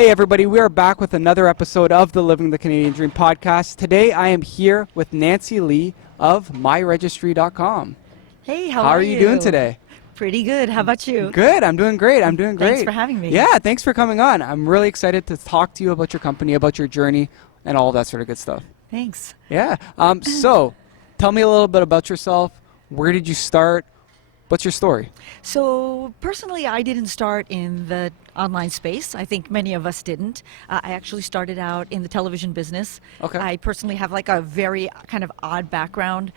Hey everybody, we are back with another episode of the Living the Canadian Dream podcast. Today I am here with Nancy Lee of Myregistry.com. Hey, how are you doing today? Pretty good. How about you? Good. I'm doing great. Thanks for having me. Yeah, thanks for coming on. I'm really excited to talk to you about your company, about your journey, and all that sort of good stuff. Thanks. Yeah. So, tell me a little bit about yourself. Where did you start? What's your story? So personally, I didn't start in the online space. I think many of us didn't. I actually started out in the television business. Okay. I personally have like a very kind of odd background.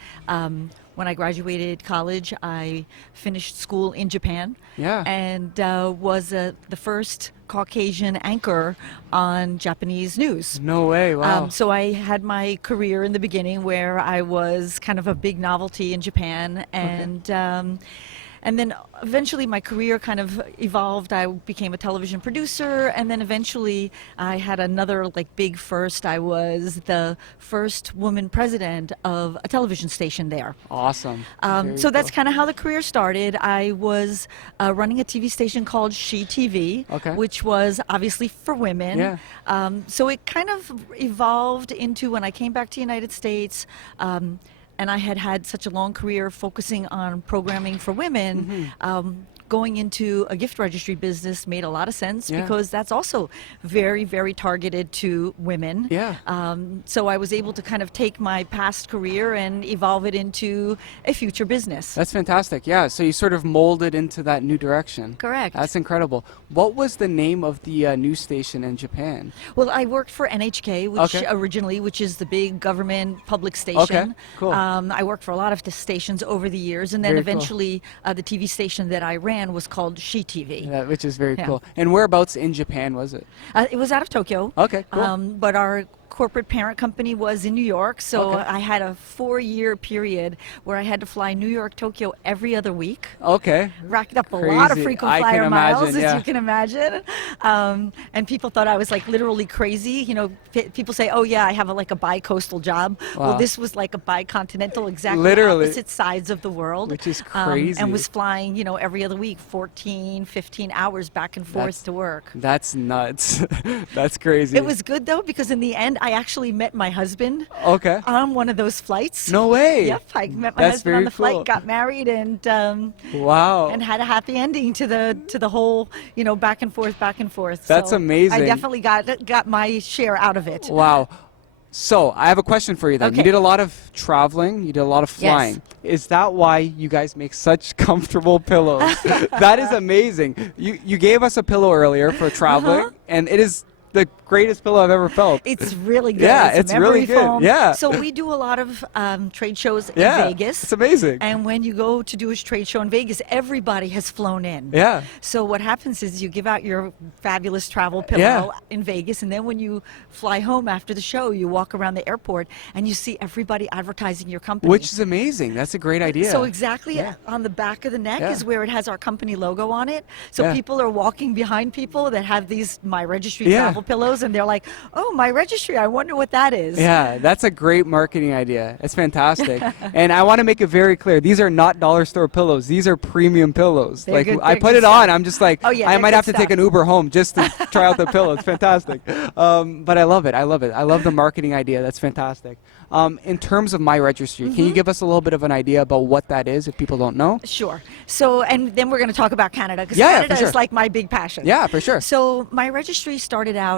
When I graduated college, I finished school in Japan. Yeah. And was the first Caucasian anchor on Japanese news. No way. Wow. So I had my career in the beginning where I was kind of a big novelty in Japan, and then eventually my career kind of evolved. I became a television producer, and then eventually I had another like big first. I was the first woman president of a television station there. Awesome. So that's kind of how the career started. I was running a TV station called She TV, which was obviously for women. Yeah. So it kind of evolved into when I came back to the United States, and I had had such a long career focusing on programming for women. Going into a gift registry business made a lot of sense because that's also very, very targeted to women. Yeah. So I was able to kind of take my past career and evolve it into a future business. That's fantastic. Yeah. So you sort of molded into that new direction. Correct. That's incredible. What was the name of the news station in Japan? Well, I worked for NHK, which is the big government public station. Okay. Cool. I worked for a lot of the stations over the years, and then Very eventually the TV station that I ran was called She TV. Yeah, which is very cool. And whereabouts in Japan was it? It was out of Tokyo. Okay, cool. But our corporate parent company was in New York, so I had a 4-year period where I had to fly New York, Tokyo every other week. Okay. Racked up a lot of frequent flyer miles, as you can imagine. And people thought I was like literally crazy. You know, people say, oh yeah, I have like a bi-coastal job. Wow. Well, this was like a bi-continental, exactly literally opposite sides of the world. Which is crazy. And was flying, you know, every other week, 14, 15 hours back and forth to work. That's nuts. That's crazy. It was good though, because in the end, I actually met my husband on one of those flights. No way. Yep, I met my husband on the flight, got married, and wow, and had a happy ending to the whole, you know, back and forth. That's so amazing. I definitely got my share out of it. Wow. So I have a question for you then. You did a lot of traveling, you did a lot of flying. Yes. Is that why you guys make such comfortable pillows? That is amazing. You gave us a pillow earlier for traveling, and it is the greatest pillow I've ever felt. It's really good. Yeah, it's really good. Foam. Yeah. So we do a lot of trade shows in Vegas. It's amazing. And when you go to do a trade show in Vegas, everybody has flown in. Yeah. So what happens is you give out your fabulous travel pillow in Vegas, and then when you fly home after the show, you walk around the airport and you see everybody advertising your company. Which is amazing. That's a great idea. So exactly on the back of the neck is where it has our company logo on it. So people are walking behind people that have these Myregistry travel pillows, and they're like, oh, Myregistry, I wonder what that is. Yeah, that's a great marketing idea. It's fantastic. And I want to make it very clear, these are not dollar store pillows. These are premium pillows. They're like good, I put it on, I'm just like, I might have to take an stuff. Uber home just to try out the pillow. It's fantastic. But I love it. I love the marketing idea. That's fantastic. In terms of Myregistry, can you give us a little bit of an idea about what that is if people don't know? Sure. So, and then we're going to talk about Canada, because Canada is like my big passion. Yeah, for sure. So Myregistry started out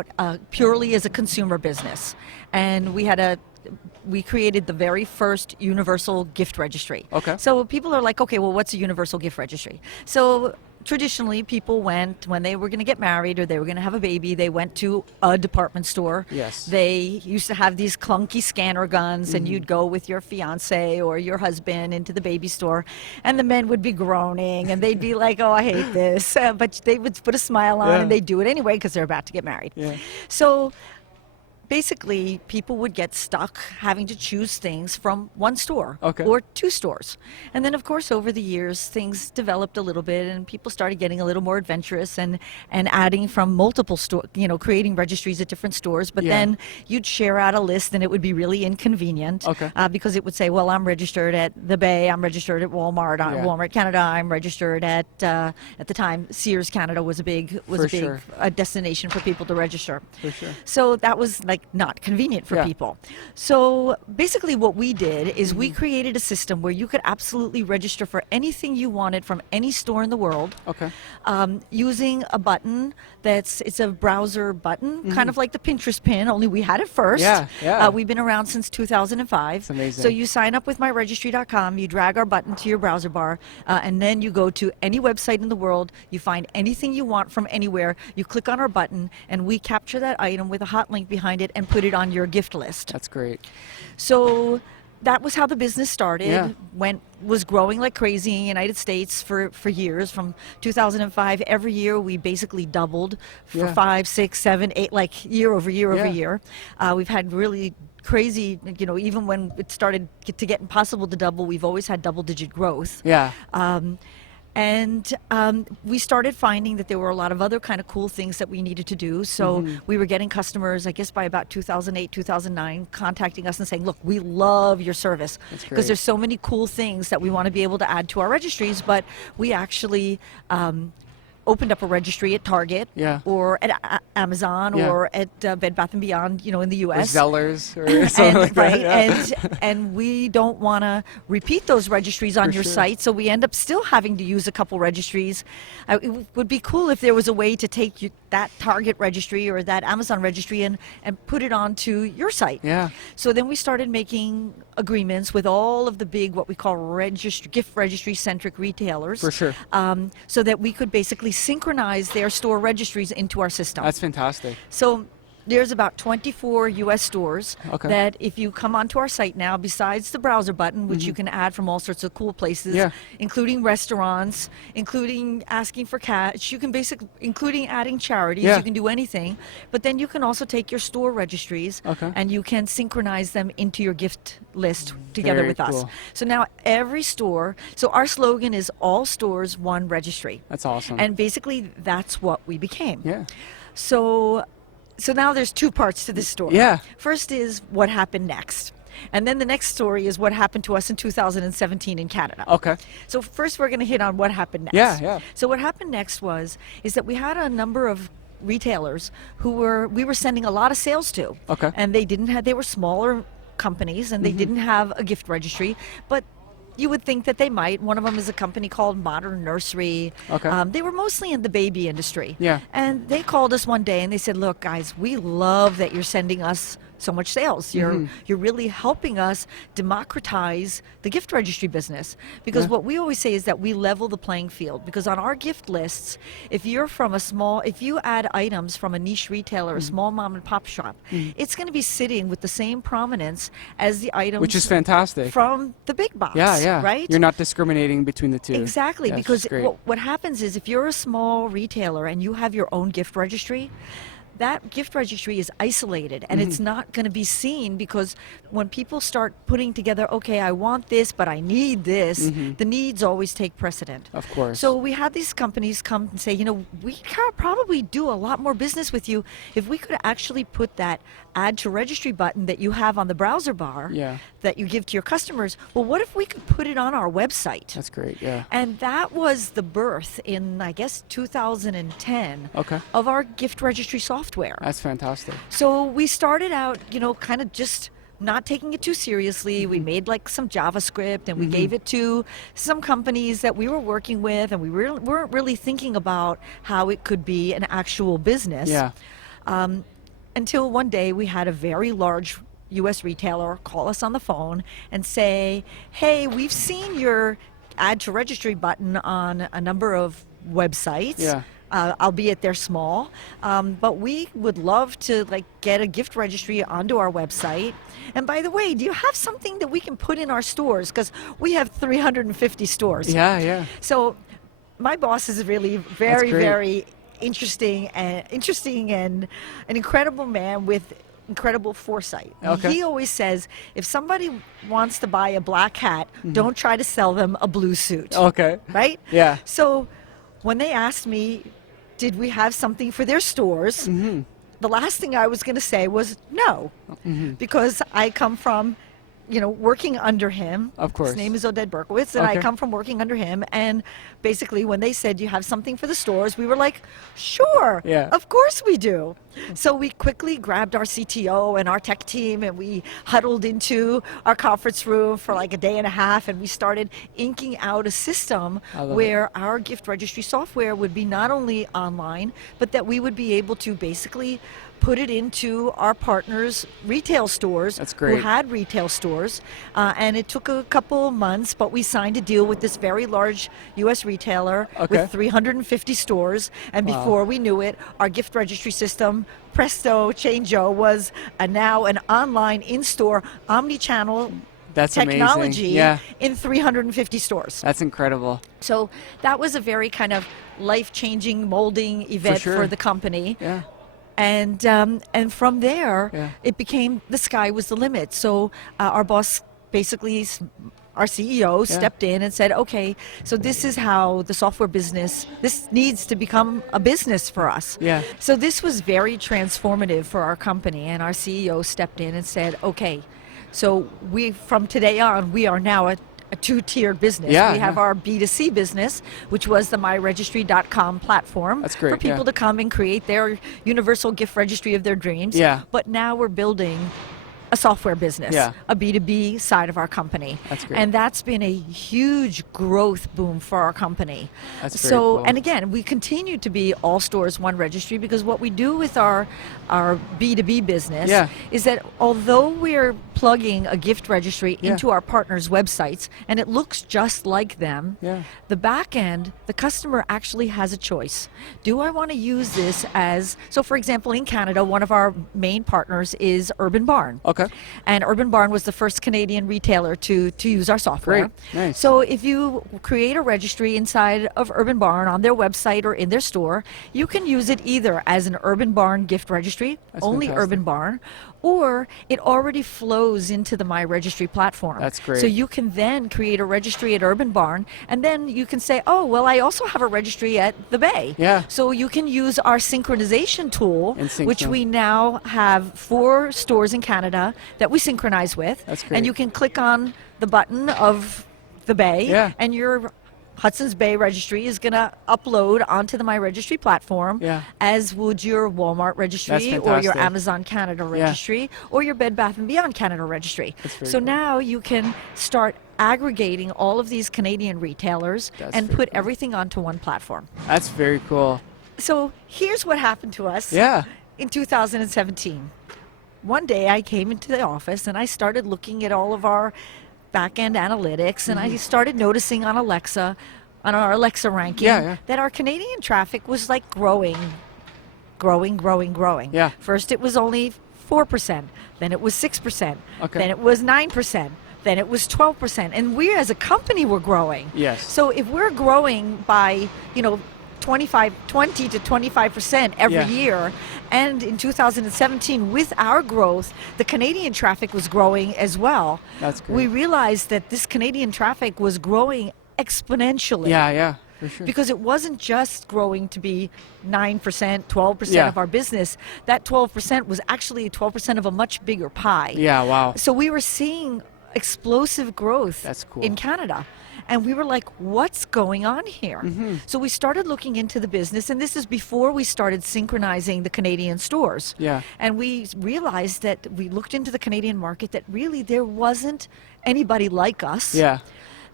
purely as a consumer business, and we created the very first universal gift registry. Okay. So people are like, okay, well, what's a universal gift registry? So traditionally, people went, when they were going to get married or they were going to have a baby, they went to a department store. Yes. They used to have these clunky scanner guns, and you'd go with your fiance or your husband into the baby store, and the men would be groaning, and they'd be like, oh, I hate this. But they would put a smile on, and they'd do it anyway because they're about to get married. Yeah. So basically people would get stuck having to choose things from one store Okay. or two stores. And then of course over the years things developed a little bit and people started getting a little more adventurous and adding from multiple stores, creating registries at different stores. But Yeah. then you'd share out a list and it would be really inconvenient. Okay. Because it would say, well, I'm registered at the Bay, I'm registered at Walmart, Yeah. Walmart Canada, I'm registered at the time Sears Canada was a big For sure. destination for people to register. For sure. So that was like not convenient for Yeah. people. So basically what we did is we created a system where you could absolutely register for anything you wanted from any store in the world. Okay. Using a button it's a browser button, kind of like the Pinterest pin, only we had it first. Yeah, yeah. We've been around since 2005. It's amazing. So you sign up with myregistry.com, you drag our button to your browser bar, and then you go to any website in the world, you find anything you want from anywhere, you click on our button, and we capture that item with a hot link behind it and put it on your gift list. That's great. So that was how the business started. Yeah. Was growing like crazy in the United States for years. From 2005, every year we basically doubled for Yeah. 5, 6, 7, 8, like year over year over Yeah. year. We've had really crazy, even when it started to get impossible to double, we've always had double-digit growth. Yeah. We started finding that there were a lot of other kind of cool things that we needed to do. So we were getting customers, I guess by about 2008, 2009, contacting us and saying, look, we love your service. That's great. Because there's so many cool things that we want to be able to add to our registries, but we actually opened up a registry at Target Yeah. or at Amazon Yeah. or at Bed Bath & Beyond, in the Or U.S. Zellers or something like that. Right, Yeah. and we don't want to repeat those registries on For your sure. site, so we end up still having to use a couple registries. It would be cool if there was a way to take that Target registry or that Amazon registry and put it onto your site. Yeah. So then we started making agreements with all of the big, what we call gift registry-centric retailers. For sure. So that we could basically synchronize their store registries into our system. That's fantastic. So there's about 24 U.S. stores Okay. that if you come onto our site now, besides the browser button, which you can add from all sorts of cool places, Yeah. including restaurants, including asking for cash, you can including adding charities, Yeah. you can do anything. But then you can also take your store registries Okay. and you can synchronize them into your gift list together Very with us. cool. So now every store, so our slogan is all stores, one registry. That's awesome. And basically that's what we became. yeah. So now there's two parts to this story. Yeah. First is what happened next. And then the next story is what happened to us in 2017 in Canada. Okay. So first we're going to hit on what happened next. Yeah, yeah. So what happened next is that we had a number of retailers we were sending a lot of sales to. Okay. And they were smaller companies and they didn't have a gift registry, but you would think that they might. One of them is a company called Modern Nursery. Okay. They were mostly in the baby industry. Yeah. And they called us one day and they said, look, guys, we love that you're sending us so much sales. You're really helping us democratize the gift registry business. Because Yeah. what we always say is that we level the playing field. Because on our gift lists, if you add items from a niche retailer, a small mom and pop shop, it's going to be sitting with the same prominence as the items Which is fantastic. from the big box. Yeah, yeah. Right? You're not discriminating between the two. Exactly, Yeah, because it's great. what happens is if you're a small retailer and you have your own gift registry, that gift registry is isolated and it's not going to be seen, because when people start putting together, okay, I want this, but I need this, the needs always take precedent. Of course. So we had these companies come and say, we can probably do a lot more business with you if we could actually put that add to registry button that you have on the browser bar Yeah. that you give to your customers. Well, what if we could put it on our website? That's great. Yeah. And that was the birth in, I guess, 2010 Okay. of our gift registry software. That's fantastic. So we started out, kind of just not taking it too seriously. We made like some JavaScript and we gave it to some companies that we were working with, and we weren't really thinking about how it could be an actual business. Yeah. Until one day we had a very large U.S. retailer call us on the phone and say, hey, we've seen your add to registry button on a number of websites. Yeah. Albeit they're small, but we would love to get a gift registry onto our website. And by the way, do you have something that we can put in our stores? Because we have 350 stores. Yeah, yeah. So my boss is really very, great. very interesting and an incredible man with incredible foresight. Okay. He always says, if somebody wants to buy a black hat, don't try to sell them a blue suit. Okay. Right? Yeah. So when they asked me, did we have something for their stores? The last thing I was going to say was no, because I come from, working under him. Of course. His name is Oded Berkowitz, and I Okay. come from working under him. And basically, when they said, you have something for the stores, we were like, sure, Yeah. of course we do. So we quickly grabbed our CTO and our tech team, and we huddled into our conference room for like a day and a half, and we started inking out a system I love where our gift registry software would be not only online, but that we would be able to basically put it into our partners' retail stores. That's great. Who had retail stores. And it took a couple months, but we signed a deal with this very large U.S. retailer Okay. with 350 stores. And Wow. before we knew it, our gift registry system, presto, changeo, was now an online, in-store, omni-channel That's technology amazing. Yeah. in 350 stores. That's incredible. So that was a very kind of life-changing, molding event sure. for the company. Yeah. And from there, Yeah. it became the sky was the limit. So our boss, basically, our CEO, stepped in and said, okay, so this is how the software business, this needs to become a business for us. Yeah. So this was very transformative for our company, and our CEO stepped in and said, okay, so from today on, we are now a two-tiered business. Yeah, we have yeah. our B2C business, which was the Myregistry.com platform. That's great, for people yeah. to come and create their universal gift registry of their dreams. Yeah. But now we're building a software business, Yeah. a B2B side of our company. That's great. And that's been a huge growth boom for our company. That's very so, cool. and again, we continue to be all stores, one registry, because what we do with our B2B business Yeah. is that although we're plugging a gift registry Yeah. into our partners' websites, and it looks just like them, Yeah. the back end, the customer actually has a choice. Do I want to use this as, so for example, in Canada, one of our main partners is Urban Barn. Okay. And Urban Barn was the first Canadian retailer to use our software. Great. Nice. So if you create a registry inside of Urban Barn on their website or in their store, you can use it either as an Urban Barn gift registry, That's only fantastic. Urban Barn, or it already flows into the Myregistry platform. That's great. So you can then create a registry at Urban Barn, and then you can say, oh, well, I also have a registry at the Bay. Yeah. So you can use our synchronization tool, In sync which them. we now have 4 stores in Canada that we synchronize with. That's great. And you can click on the button of the Bay, Yeah. and your Hudson's Bay registry is going to upload onto the Myregistry platform, Yeah. as would your Walmart registry That's or your fantastic. Amazon Canada registry or your Bed Bath & Beyond Canada registry. That's very So cool. now you can start aggregating all of these Canadian retailers That's and very put cool. everything onto one platform. That's very cool. So here's what happened to us Yeah. in 2017. One day I came into the office and I started looking at all of our back-end analytics, and Mm-hmm. I started noticing on our Alexa ranking, Yeah. that our Canadian traffic was like growing. Yeah. First it was only 4%, then it was 6%, Okay. then it was 9%, then it was 12%, and we as a company were growing. Yes. So if we're growing by, 20 to 25% every Yeah. year, and in 2017 with our growth, the Canadian traffic was growing as well. That's great. We realized that this Canadian traffic was growing exponentially. Yeah. For sure. Because it wasn't just growing to be 9%, 12% Yeah. of our business. That 12% was actually 12% of a much bigger pie. Yeah. Wow. So we were seeing explosive growth That's cool. in Canada. And we were like, what's going on here? Mm-hmm. So we started looking into the business, and this is before we started synchronizing the Canadian stores. Yeah. And we realized that we looked into the Canadian market that really there wasn't anybody like us. Yeah.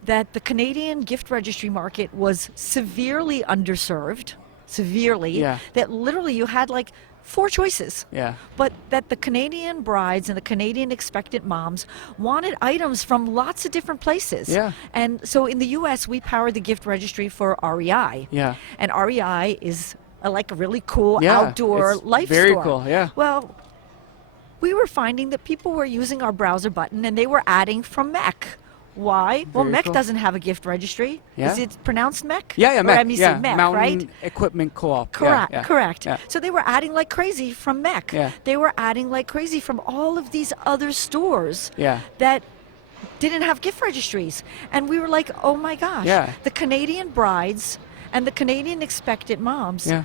That the Canadian gift registry market was severely underserved, Yeah. that literally you had like 4 choices. Yeah. But that the Canadian brides and the Canadian expectant moms wanted items from lots of different places. Yeah. And so in the US, we power the gift registry for REI. Yeah. And REI is like a really cool Yeah. outdoor It's life very store. cool. Yeah. Well, we were finding that people were using our browser button and they were adding from Mac Why? Well, Very MEC cool. doesn't have a gift registry. Yeah. Is it pronounced MEC? Yeah, Or MEC. MEC, Yeah, MEC, Mountain right? Equipment Co-op. Correct, Yeah, correct. yeah. So they were adding like crazy from MEC. Yeah. They were adding like crazy from all of these other stores Yeah. that didn't have gift registries. And we were like, oh my gosh, Yeah. the Canadian brides and the Canadian expectant moms, Yeah.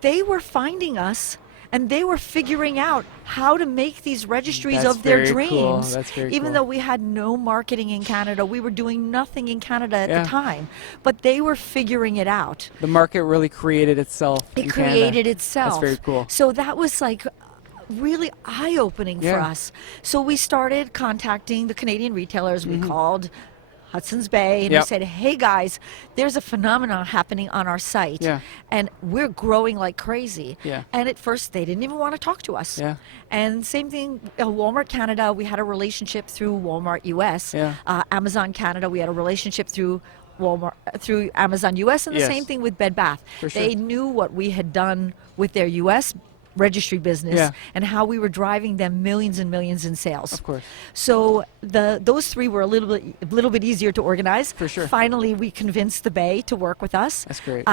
they were finding us and they were figuring out how to make these registries That's of their very dreams. cool. That's very Even cool. though we had no marketing in Canada, we were doing nothing in Canada at Yeah. the time. But they were figuring it out. The market really created itself. It in Canada. created itself. That's very cool. So that was like really eye-opening for Yeah. us. So we started contacting the Canadian retailers. We Mm-hmm. called Hudson's Bay and we Yep. said, hey guys, there's a phenomenon happening on our site Yeah. and we're growing like crazy. Yeah. And at first they didn't even want to talk to us. Yeah. And same thing, Walmart Canada, we had a relationship through Walmart US. Yeah. Amazon Canada, we had a relationship through Walmart, through Amazon US, and the Yes. same thing with Bed Bath. For sure. They knew what we had done with their US registry business Yeah. and how we were driving them millions and millions in sales. Of course. So those three were a little bit easier to organize. For sure. Finally, we convinced the Bay to work with us. That's great.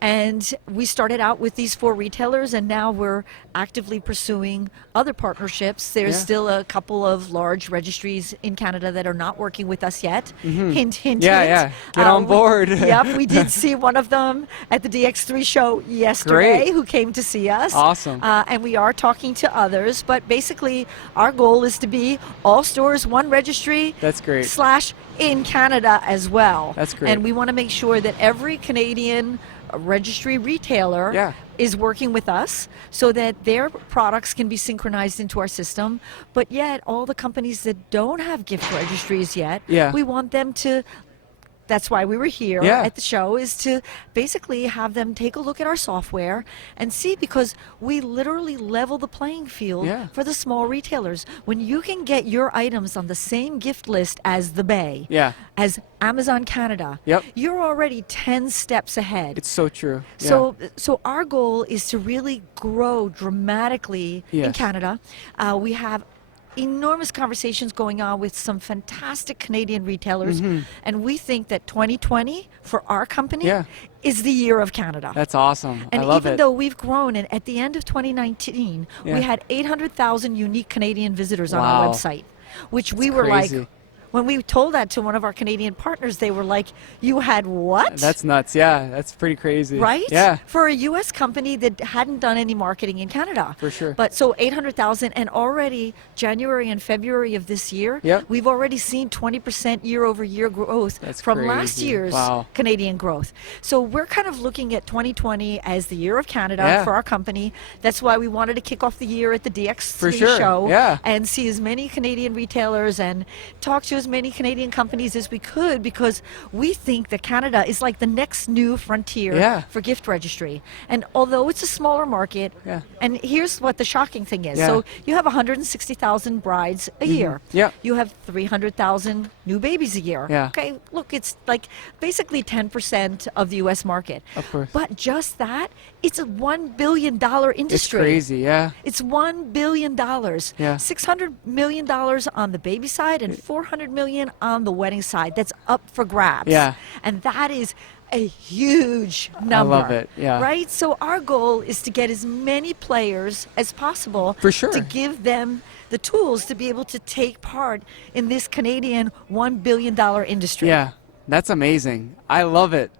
And we started out with these 4 retailers, and now we're actively pursuing other partnerships. There's Yeah. still a couple of large registries in Canada that are not working with us yet. Hint, hint, Yeah, hint. yeah. Get on board. Yep, we did see one of them at the Dx3 show yesterday, Great. who came to see us. Awesome. And we are talking to others, but basically our goal is to be all stores, one registry. That's great. / in Canada as well. That's great. And we want to make sure that every Canadian registry retailer Yeah. is working with us so that their products can be synchronized into our system. But yet, all the companies that don't have gift registries yet, Yeah. we want them to. That's why we were here Yeah. at the show, is to basically have them take a look at our software and see, because we literally level the playing field Yeah. for the small retailers. When you can get your items on the same gift list as the Bay, Yeah. as Amazon Canada, Yep. you're already 10 steps ahead. It's so true. Yeah. So our goal is to really grow dramatically in Yes. Canada. We have enormous conversations going on with some fantastic Canadian retailers, and we think that 2020 for our company Yeah. is the year of Canada. That's awesome. And I love even it. though we've grown, and at the end of 2019, Yeah. we had 800,000 unique Canadian visitors on Wow. our website, which we That's were crazy. like, when we told that to one of our Canadian partners, they were like, you had what? That's nuts. Yeah, that's pretty crazy. Right? Yeah. For a U.S. company that hadn't done any marketing in Canada. For sure. But so 800,000, and already January and February of this year, Yep. we've already seen 20% year-over-year growth That's from last crazy. year's Wow. Canadian growth. So we're kind of looking at 2020 as the year of Canada Yeah. for our company. That's why we wanted to kick off the year at the For Dx3 sure. show Yeah. and see as many Canadian retailers and talk to as many Canadian companies as we could, because we think that Canada is like the next new frontier Yeah. for gift registry. And although it's a smaller market, Yeah. and here's what the shocking thing is. Yeah. So you have 160,000 brides a year. Yeah. You have 300,000 new babies a year. Yeah. Okay, look, it's like basically 10% of the US market. Of course. But just that, it's a $1 billion It's industry. crazy. Yeah. It's $1 billion. Yeah. $600 million on the baby side and $400 million on the wedding side. That's up for grabs. Yeah. And that is a huge number. love it, yeah. Right? So our goal is to get as many players as possible For sure. to give them the tools to be able to take part in this Canadian $1 billion industry. Yeah. That's amazing. I love it.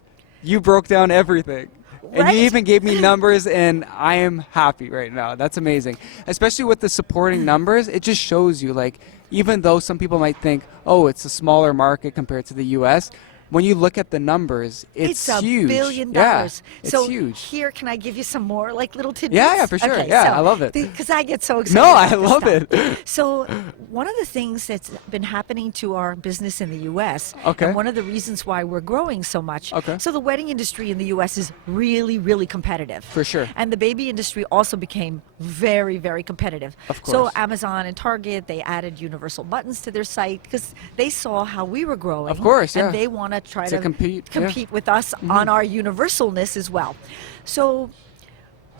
You broke down everything. And Right? you even gave me numbers, and I am happy right now. That's amazing. Especially with the supporting numbers, it just shows you, like, even though some people might think, oh, it's a smaller market compared to the U.S., when you look at the numbers, it's a huge. billion Yeah, dollars. it's so huge. here, can I give you some more like little tidbits? Yeah, for sure. Okay, Yeah, I love it. Because I get so excited. No, about I this love stuff. it. So one of the things that's been happening to our business in the U.S. Okay. and one of the reasons why we're growing so much. Okay. So the wedding industry in the U.S. is really, really competitive. For sure. And the baby industry also became very, very competitive. Of So course. Amazon and Target, they added universal buttons to their site because they saw how we were growing. Of course, yeah. And they want to try To to compete, yeah. compete with us on our universalness as well. So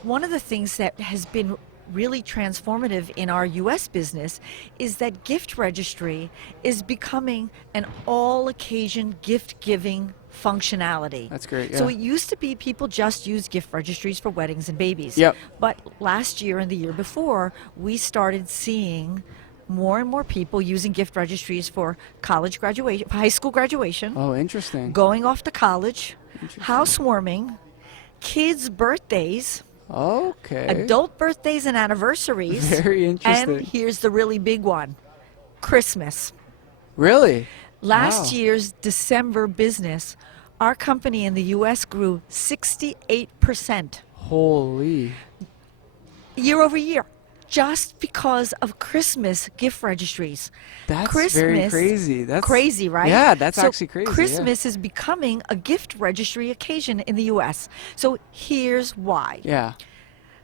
one of the things that has been really transformative in our US business is that Gift Registry is becoming an all-occasion gift-giving functionality. That's great, yeah. So it used to be people just used gift registries for weddings and babies. Yep. But last year and the year before, we started seeing more and more people using gift registries for college graduation, high school graduation, Oh, interesting. going off to college, Interesting. housewarming, kids' birthdays, Okay. adult birthdays and anniversaries. Very interesting. And here's the really big one, Christmas. Really? Last Wow. year's December business, our company in the US grew 68% Holy. year over year, just because of Christmas gift registries. That's Christmas, very crazy. That's crazy, right? Yeah, that's So actually crazy. yeah. Christmas is becoming a gift registry occasion in the US. So here's why. Yeah.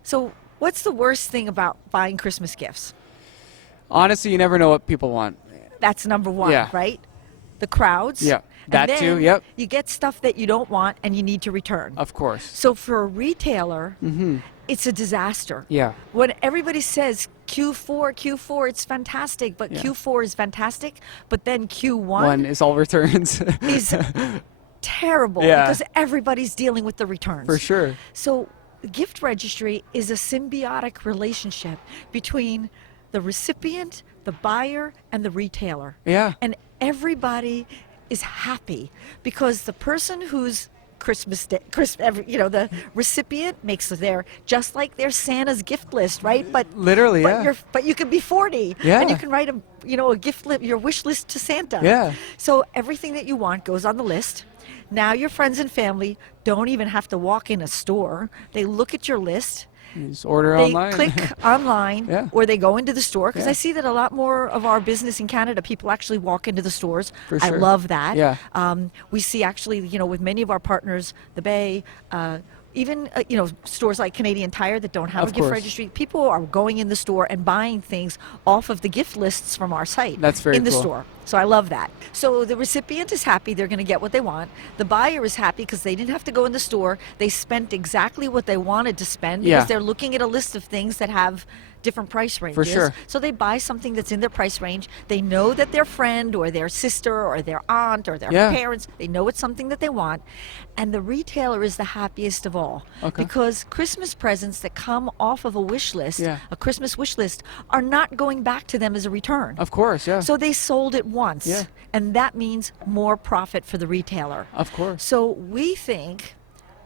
So what's the worst thing about buying Christmas gifts? Honestly, you never know what people want. That's number one, Yeah. right? The crowds. Yeah. And That then too, yep. You get stuff that you don't want and you need to return. Of course. So for a retailer, it's a disaster. Yeah. When everybody says Q4, it's fantastic, but Yeah. Q4 is fantastic, but then Q1 One is all returns. is terrible Yeah. because everybody's dealing with the returns. For sure. So the gift registry is a symbiotic relationship between the recipient, the buyer, and the retailer. Yeah. And everybody is happy because the person who's the recipient makes their just like their Santa's gift list, right? But Literally, yeah. but you could be 40, Yeah. and you can write a gift list, your wish list to Santa. Yeah. So everything that you want goes on the list. Now your friends and family don't even have to walk in a store. They look at your list. You just order They online. click online, Yeah. or they go into the store, because Yeah. I see that a lot more of our business in Canada, people actually walk into the stores. For I sure. love that. Yeah. We see actually, with many of our partners, the Bay, even stores like Canadian Tire that don't have Of a gift course. registry, people are going in the store and buying things off of the gift lists from our site. That's very in the cool. store. So I love that. So the recipient is happy, they're going to get what they want. The buyer is happy because they didn't have to go in the store. They spent exactly what they wanted to spend because Yeah. they're looking at a list of things that have different price ranges. sure. So they buy something that's in their price range. They know that their friend or their sister or their aunt or their Yeah. parents, they know it's something that they want. And the retailer is the happiest of all. Okay. Because Christmas presents that come off of a wish list, Yeah. a Christmas wish list, are not going back to them as a return. Of course, yeah. So they sold it once. Yeah. And that means more profit for the retailer. Of course. So we think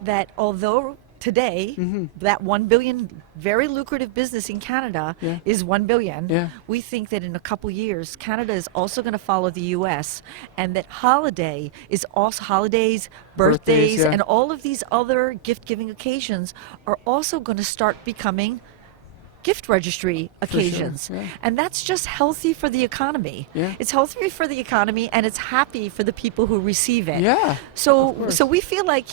that although today Mm-hmm. that 1 billion very lucrative business in Canada Yeah. is 1 billion, Yeah. we think that in a couple years Canada is also going to follow the US, and that holidays, birthdays, yeah. and all of these other gift-giving occasions are also going to start becoming gift registry For sure, occasions. yeah. And that's just healthy for the economy. Yeah. It's healthy for the economy, and it's happy for the people who receive it. Yeah. Of So course. we feel like,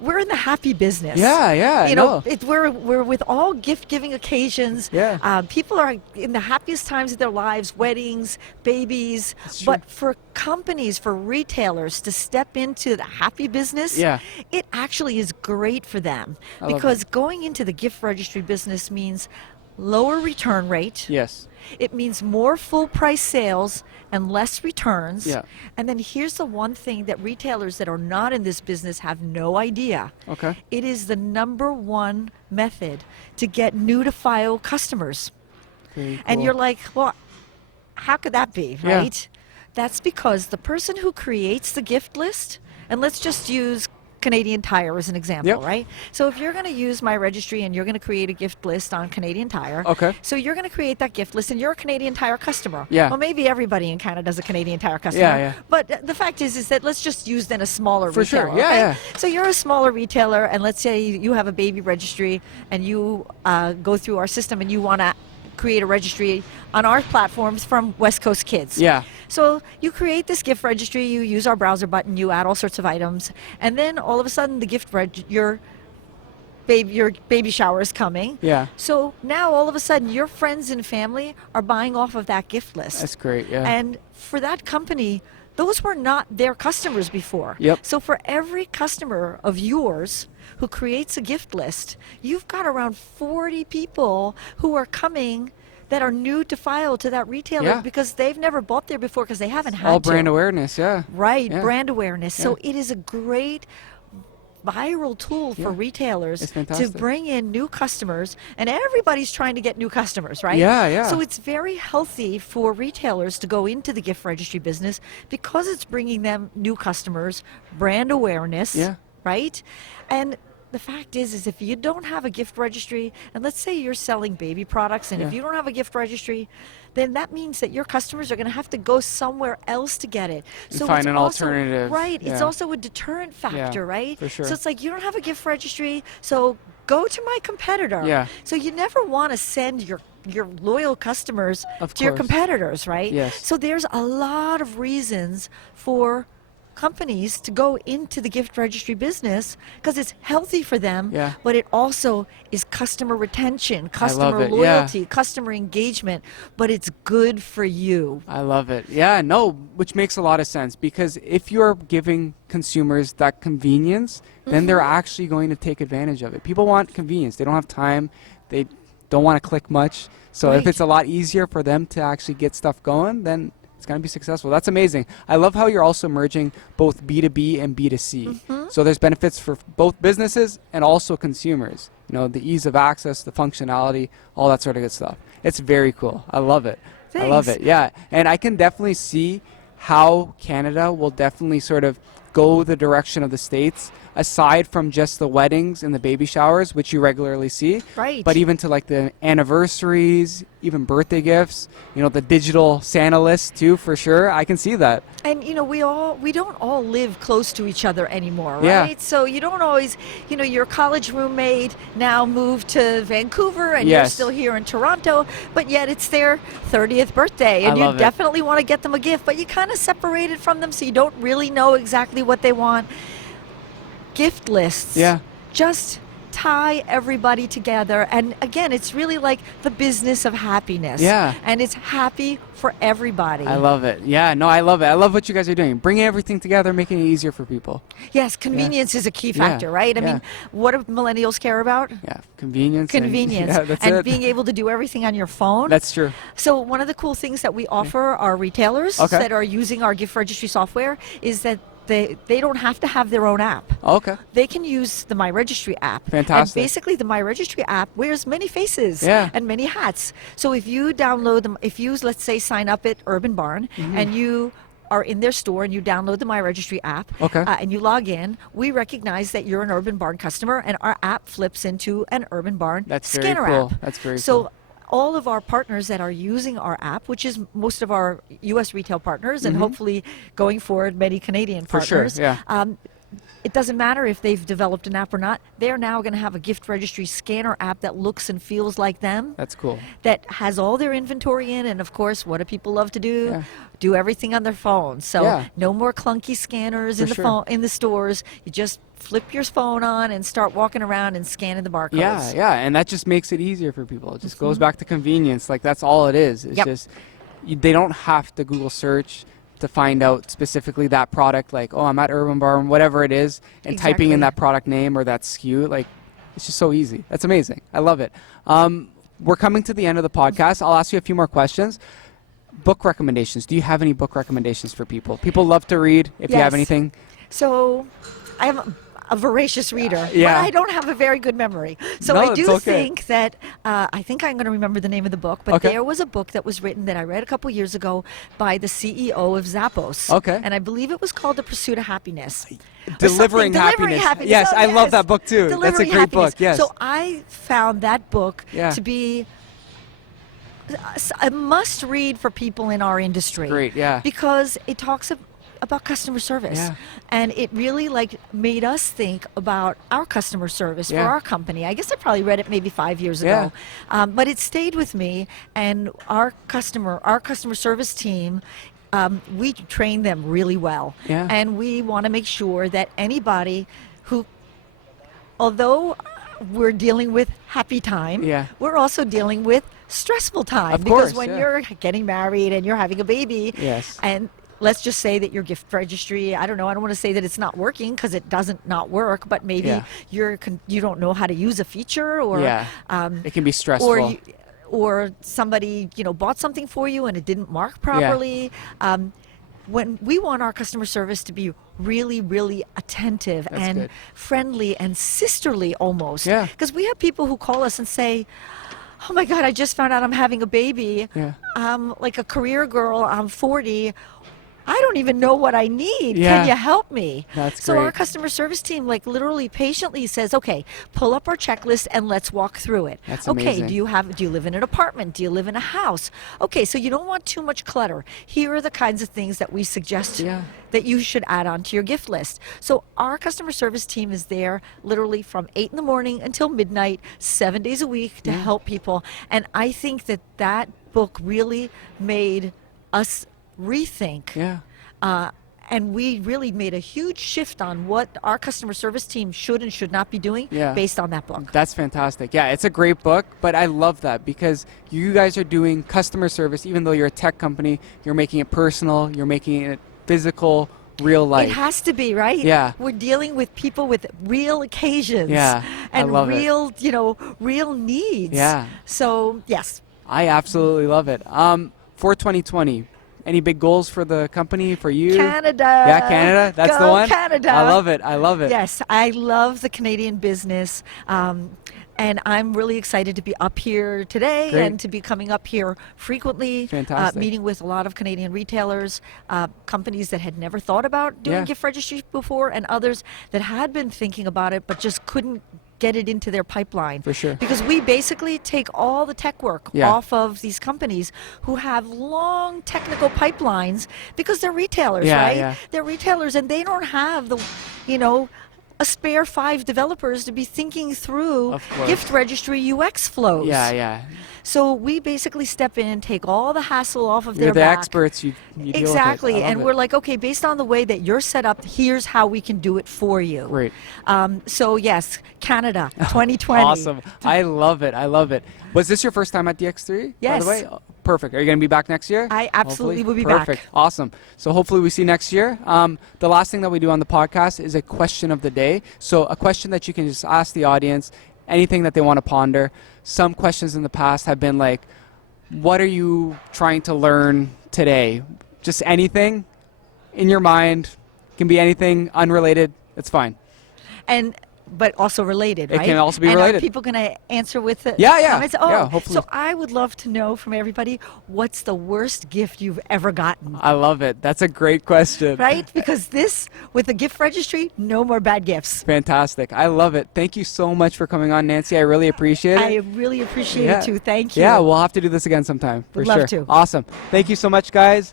we're in the happy business. Yeah, yeah, I know. We're with all gift-giving occasions. Yeah. People are in the happiest times of their lives, weddings, babies. That's true. But for companies, for retailers to step into the happy business, Yeah. it actually is great for them. I love Because going into the gift registry business means lower return rate. Yes. It means more full price sales and less returns. Yeah. And then here's the one thing that retailers that are not in this business have no idea. Okay. It is the number one method to get new to file customers. Very And cool. you're like, well, how could that be, Yeah. right? That's because the person who creates the gift list, and let's just use Canadian Tire as an example, Yep. right? So if you're going to use Myregistry and you're going to create a gift list on Canadian Tire, Okay. so you're going to create that gift list and you're a Canadian Tire customer. Yeah. Well, maybe everybody in Canada is a Canadian Tire customer. Yeah. But the fact is that let's just use then a smaller For sure. retailer. Yeah, okay? yeah. So you're a smaller retailer, and let's say you have a baby registry, and you go through our system, and you want to create a registry on our platforms from West Coast Kids. Yeah. So you create this gift registry, you use our browser button, you add all sorts of items, and then all of a sudden the your baby shower is coming. Yeah. So now all of a sudden your friends and family are buying off of that gift list. That's great, yeah. And for that company, those were not their customers before. Yep. So for every customer of yours who creates a gift list, you've got around 40 people who are coming that are new to file to that retailer Yeah. because they've never bought there before because they haven't had All to. brand awareness, yeah. Right, Yeah. brand awareness. Yeah. So it is a great viral tool for Yeah. retailers It's to fantastic. bring in new customers, and everybody's trying to get new customers, right? Yeah, yeah. So it's very healthy for retailers to go into the gift registry business because it's bringing them new customers, brand awareness, Yeah. right? And the fact is if you don't have a gift registry, and let's say you're selling baby products, and if Yeah. you don't have a gift registry, then that means that your customers are going to have to go somewhere else to get it. And So find it's an also, alternative. right? It's Yeah. also a deterrent factor, right? for sure. So it's like you don't have a gift registry, so go to my competitor. Yeah. So you never want to send your loyal customers Of to your course. competitors, right? Yes. So there's a lot of reasons for companies to go into the gift registry business because it's healthy for them, Yeah. but it also is customer retention, customer it, yeah. loyalty, customer engagement, but it's good for you. I love it. Yeah, no, which makes a lot of sense because if you're giving consumers that convenience, then they're actually going to take advantage of it. People want convenience. They don't have time. They don't want to click much. So if Right. it's a lot easier for them to actually get stuff going, then it's going to be successful. That's amazing. I love how you're also merging both B2B and B2C. So there's benefits for both businesses and also consumers. You know, the ease of access, the functionality, all that sort of good stuff. It's very cool. I love it. I love Thanks. it. Yeah. And I can definitely see how Canada will definitely sort of go the direction of the States, aside from just the weddings and the baby showers, which you regularly see. Right. But even to like the anniversaries, even birthday gifts, you know, the digital Santa list too, for sure. I can see that. And you know, we don't all live close to each other anymore, Yeah. right? So you don't always, you know, your college roommate now moved to Vancouver and you're Yes. still here in Toronto, but yet it's their 30th birthday and I you love it. definitely want to get them a gift, but you kind of separated from them so you don't really know exactly what they want. Gift lists. Yeah. Just tie everybody together, and again, it's really like the business of happiness. Yeah. And it's happy for everybody. I love it. Yeah, no, I love it. I love what you guys are doing. Bringing everything together, making it easier for people. Yes, convenience is a key factor, right? I yeah. mean, what do millennials care about? Yeah, convenience. and- Convenience. yeah, that's and it. being able to do everything on your phone. That's true. So one of the cool things that we offer our retailers Okay. that are using our gift registry software is that they don't have to have their own app. Okay. They can use the Myregistry app. Fantastic. And basically the Myregistry app wears many faces Yeah. and many hats. So if you download them, if you, let's say, sign up at Urban Barn Mm-hmm. and you are in their store and you download the Myregistry app Okay. and you log in, we recognize that you're an Urban Barn customer and our app flips into an Urban Barn That's very scanner cool. app. That's very So cool. all of our partners that are using our app, which is most of our U.S. retail partners, and hopefully going forward, many Canadian For sure, partners. yeah. It doesn't matter if they've developed an app or not. They're now going to have a gift registry scanner app that looks and feels like them, That's cool. that has all their inventory in. And of course, what do people love to do? Yeah. Do everything on their phone. So Yeah. no more clunky scanners For in the sure. phone in the stores. You just flip your phone on and start walking around and scanning the barcodes. Yeah, yeah, and that just makes it easier for people. It just goes back to convenience. Like that's all it is. It's Yep. just they don't have to Google search to find out specifically that product. Like, oh, I'm at Urban Barn, whatever it is, and typing in Exactly. that product name or that SKU. Like, it's just so easy. That's amazing. I love it. We're coming to the end of the podcast. I'll ask you a few more questions. Book recommendations. Do you have any book recommendations for people? People love to read. If you have Yes. anything. So I have a voracious reader, yeah. but I don't have a very good memory. So No, I it's do okay. think that, I think I'm going to remember the name of the book, but Okay. there was a book that was written that I read a couple years ago by the CEO of Zappos. Okay. And I believe it was called The Pursuit of Happiness. Or Delivering something. Happiness. Happiness. Yes, Oh, I love that book too. That's a Delivering great Happiness. book. Yes. So I found that book Yeah. to be a must read for people in our industry. Great, yeah. Because it talks about customer service. Yeah. And it really like made us think about our customer service Yeah. for our company. I guess I probably read it maybe 5 years Yeah. ago. But it stayed with me, and our customer service team, we train them really well. Yeah. And we want to make sure that anybody who, although we're dealing with happy time, Yeah. we're also dealing with stressful time. Of because course, when yeah. you're getting married and you're having a baby, Yes. and let's just say that your gift registry, I don't know, I don't want to say that it's not working, because it doesn't not work, but maybe Yeah. you don't know how to use a feature, or It can be stressful. or somebody, bought something for you and it didn't mark properly. When we want our customer service to be really, really attentive That's and good. friendly and sisterly almost. Yeah. Because we have people who call us and say, oh my God, I just found out I'm having a baby. Yeah. I'm like a career girl, I'm 40. I don't even know what I need. Yeah. Can you help me? That's So our great. customer service team literally patiently says, okay, pull up our checklist and let's walk through it. That's okay, amazing. do you live in an apartment? Do you live in a house? Okay, so you don't want too much clutter. Here are the kinds of things that we suggest that you should add on to your gift list. So our customer service team is there literally from 8 in the morning until midnight, 7 days a week to help people. And I think that book really made us rethink. And we really made a huge shift on what our customer service team should and should not be doing based on that book. That's fantastic. Yeah, it's a great book, but I love that because you guys are doing customer service. Even though you're a tech company, you're making it personal, you're making it physical, real life. It has to be, right? Yeah. We're dealing with people with real occasions. Yeah, I and love real, real needs. Yeah. So, yes. I absolutely love it. For 2020, any big goals for the company, for you? Canada. Yeah, Canada. That's Go the one? Canada. I love it. I love it. Yes, I love the Canadian business. And I'm really excited to be up here today Great. and to be coming up here frequently, Fantastic. meeting with a lot of Canadian retailers, companies that had never thought about doing gift registry before, and others that had been thinking about it but just couldn't get it into their pipeline. For sure. Because we basically take all the tech work off of these companies who have long technical pipelines because they're retailers, right? Yeah. They're retailers and they don't have the, a spare 5 developers to be thinking through Of course. gift registry UX flows. Yeah. So we basically step in and take all the hassle off of You're their the back. experts. You deal Exactly, with it. I love and it. we're like, okay, based on the way that you're set up, here's how we can do it for you. Great. So yes, Canada, 2020. Awesome. I love it. I love it. Was this your first time at Dx3? Yes. By the way? Oh, perfect. Are you going to be back next year? I absolutely will be Perfect. back. Awesome. So hopefully we see you next year. The last thing that we do on the podcast is a question of the day. So a question that you can just ask the audience, anything that they want to ponder. Some questions in the past have been like, what are you trying to learn today? Just anything in your mind. Can be anything unrelated. It's fine. But also related, It right? can also be and related. Are people going to answer with the Yeah. comments? Oh, Yeah, hopefully. so I would love to know from everybody, what's the worst gift you've ever gotten? I love it. That's a great question. Right? Because with the gift registry, no more bad gifts. Fantastic. I love it. Thank you so much for coming on, Nancy. I really appreciate it. I really appreciate it too. Thank you. Yeah, we'll have to do this again sometime. For Would love sure. to. Awesome. Thank you so much, guys.